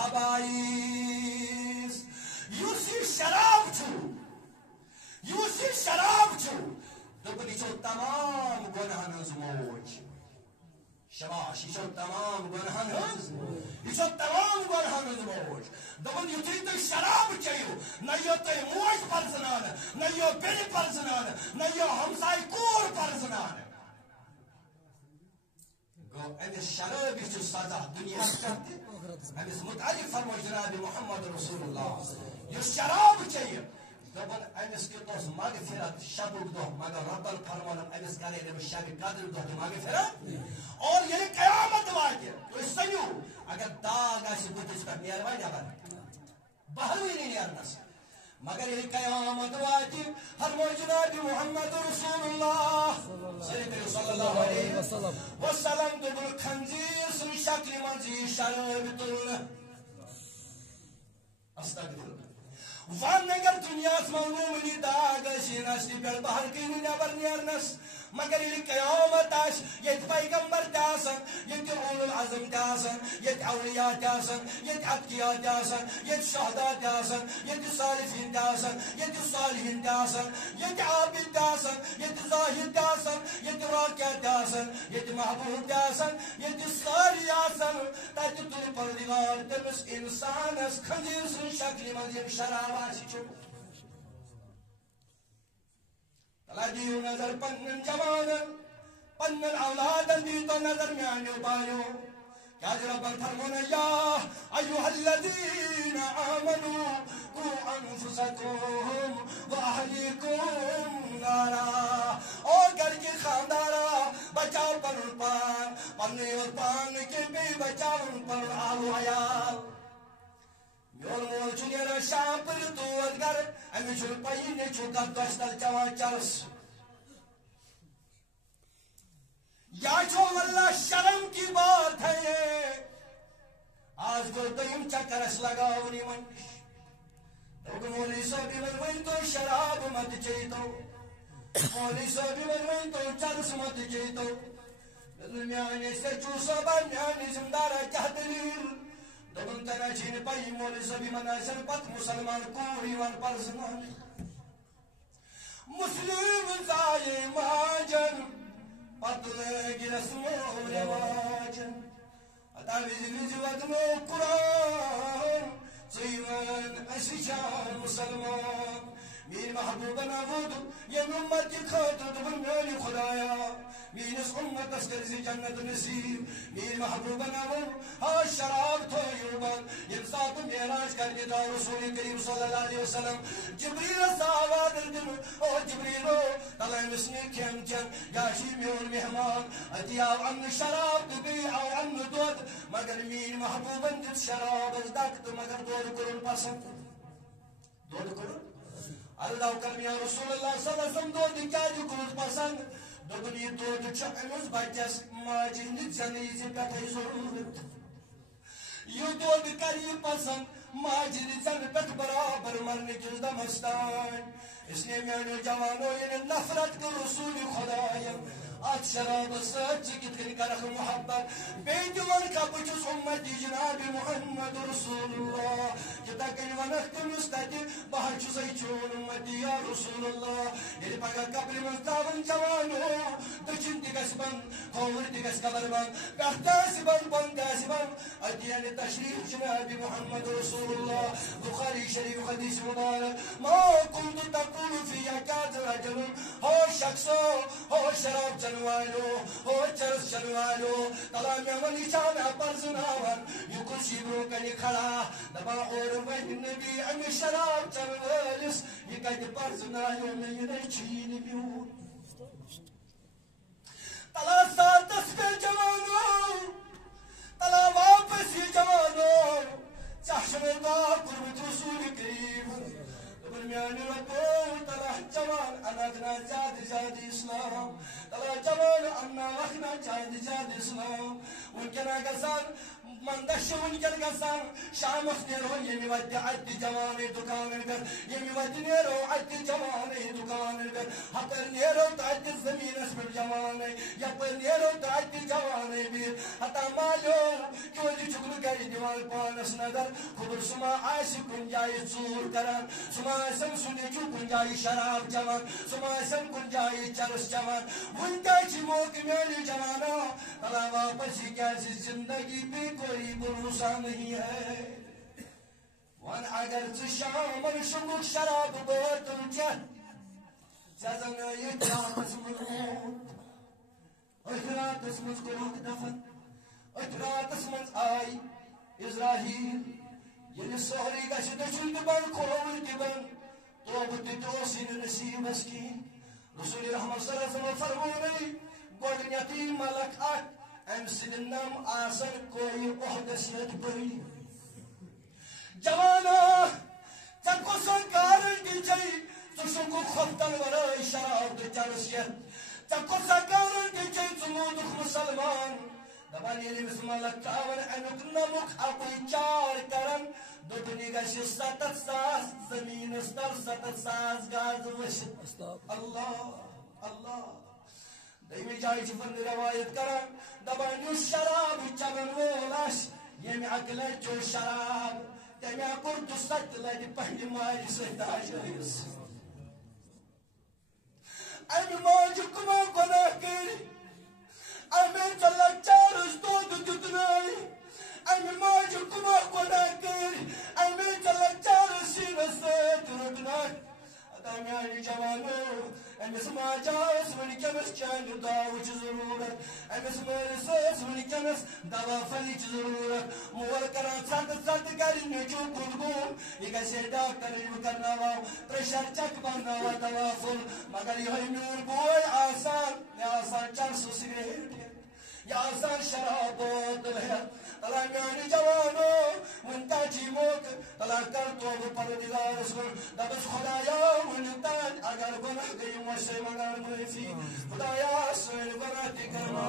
الخبائث يوسي شراب چھو يوسي شراب چھو دبنی چھو تمام گناہن ہنز موج شباش یہ چھو تمام گناہن ہنز یہ چھو تمام گناہن ہنز موج دبن یتھی تو شراب چیو نہ یہ تو موج پر زنان نہ یہ بیل پر زنان نہ یہ ہمسائی کور پر زنان امس شراب یہ سزا دنیا کرتے امس متعلق فرمو جناب محمد رسول اللہ یہ شراب چیو دبن امس کتوس مغفرت شبک دو مگر رب فرمان امس کرے امس شب قدر دو مغفرت اور یہ قیامت واجہ تو سنو اگر داغ آسی بتس پہ نیروا نبر بہروی نہیں نیرنس مگر یہ قیامت واجہ فرمو جناب محمد رسول اللہ صلی اللہ علیہ وسلم دبن خنزیر سن شکل منزی شراب تلن استغفر اللہ وان اگر دنیا معلومنی داغ سینس پہ بہر کن نبر نیرنس مگر یہ قیامت آس یہ پیغمبر تاسن یہ اولو العظم تاسن یہ اولیاء تاسن یہ اتقیاء تاسن یہ شہداء تاسن یہ صالحین تاسن یہ صالحین تاسن یہ عابد تاسن یہ زاہد تاسن یہ راکع تاسن یہ محبوب تاسن یہ ساری آسن تاکہ تل پردگار تمس انسانس خنزیر سن شکل من شراب آسی چھو تلا دیو نظر پنن جوانن پنن اولادن دیتو نظر میانیو بایو کیا رب فرمون یا ایوہ الذین آمنوا قو انفسکم و اہلیکم نارا اور گھر کی خاندارا بچاؤ پنن پان پنی اور پان کے بھی بچاؤ پنن آلو حیال میون مول چھ نیران شام پر دود گر امس چھ پی نیچو کت دشتل چوان چرس یا چھو واللہ شرم کی بات ہے یہ آج گل دیم چکرس لگاونی من دوگن مولی صاحبی من وین تو شراب مت چیتو مولی صاحبی من وین تو چرس مت چیتو میانی سے چوسا بر میانی زمدارا کیا دلیل دبن ترا چین پائی مولی صاحبی من ایسن پت مسلمان کوری ون پرزنان مسلم زائی ماجن پتلے گرس مول واجن اتا ویز وطنو قرآن سیون اسیشان مسلمان میر محبوب نبود یہ امت کی خاطر دبن میلی خدایا مینس امت اسکر سی جنت نصیب میر محبوب نبود ہاں شراب تو یوبان یہ ساتھ میراج کرنے دا رسول کریم صلی اللہ علیہ وسلم جبریل صحابہ دردن او جبریلو تلائی مسنی کھین کھین یاشی میون مہمان اتیاو امن شراب دبی او امن دود مگر میر محبوبن دت شراب از دکت مگر دود کرن پسند دود کرن اللہ کرم یا رسول اللہ صلی اللہ علیہ وسلم دود کیا جو کرن پسند دبنی دود چکمز بچس ماجی ہند زنیزی پتہ ضرورت یہ دود کری پسند ماجی ہند زن پت برابر مرنے جلد مستان اس لیے میانو جوانو یہ نفرت کر رسول خدایم آت شراب سچ کتن کرخ محبت بیت ون کا بچس امتی جناب محمد رسول اللہ کتا کن ونخت مستقی بہر چوزی چون امتی یا رسول اللہ یہ پاگا قبر مستاون جوانو دچن تگس بن خور تگس قبر بن بہتاس بن بنداس بن ادیان تشریف جناب محمد رسول اللہ بخاری شریف حدیث مبارک ما کنت تقول فی اکاد رجل ہو شخصو ہو شراب چنوالو ہو چرس چنوالو تلام یمنی شام پرزناون یو کسی برو کنی کھڑا دبا اور وین نبی امی شراب چنوالس یہ کہتے پرزنایو میں یہ نہیں چین بیون تلا ساتس پہ جوانو تلا واپس یہ جوانو چاہشمتا قربت رسول کریم میانی ربو تلا جوان اناغنا جاد جاد اسلام تلا جوان انا وخنا جاد جاد اسلام ونکنا گسان مندش ونکن گسان شام اختیرو یمی ودی عدی جوانی دکان الگر یمی ودی نیرو عدی جوانی دکان الگر حقر نیرو تعدی زمین اسم الجوانی یپر نیرو تعدی جوانی بیر حتا مالو کیوزی چکن گری دیوان پانس نظر خبر سما آسی کن جائی چور کران سما آسن سنی چو کن جائی شراب جوان سما آسن کن جائی چرس جوان ونکا چی موقع میلی جوانا تلا واپسی کیسی زندگی پہ کوئی بھروسہ نہیں ہے وان اگر شام شنگوک شراب بوتل چت زدن یک راتس مرمون اتراتس مز کروک دفن اتراتس مز آئی اسرائیل یلی سہری گشت دچن دبن کھول دبن توبت توسین نصیبس کی رسول رحمت صلی اللہ علیہ وسلم فرمونی گوڑنیتی ملک اک ام سننم آسن کوئی احدثیت بری جوانا تکو سنکارن کی چاہی تشنکو خفتن ورائی شراب دو چرسیت تکو سنکارن کی چاہی تمودک مسلمان دبان یلی مسمالک کاون انک نمک اپوی چار کرن دو دنیگا شستت ساس زمین استر ستت ساس گاز وشت اللہ اللہ دیمی جائی چفن روایت کرن دبان یو شراب چمن وولاش یمی عقل جو شراب دیمی اکر تو ست لدی پہنی ماجی سہتاش ریس ایمی ماجی کما گناہ کری ایمی چلا چارش دود دتنائی ایمی ماجی کما گناہ کری ایمی چلا چارش سینس دتنائی ادامی آنی جوانو ایمی سماجاس منی کمس چاند داوچ ضرورت ایمی سمارساس منی کمس دوا فلیچ ضرورت مول کران سرد کری نیچو کلگون یہ کسی ڈاکٹر علم کرنا واو پریشر چک بننا وا دوا فل مگر یہ نور بوئی آسان یہ آسان چرسو سگریٹ یہ آسان شراب بوتل ہے تلا میانی جوانو ونتا چیموک تلا کر توب پردگار سن دبس خدایا ونتان اگر گناہ گئی مشتے مگر مویفی خدایا سوئل گناہ کی کرنا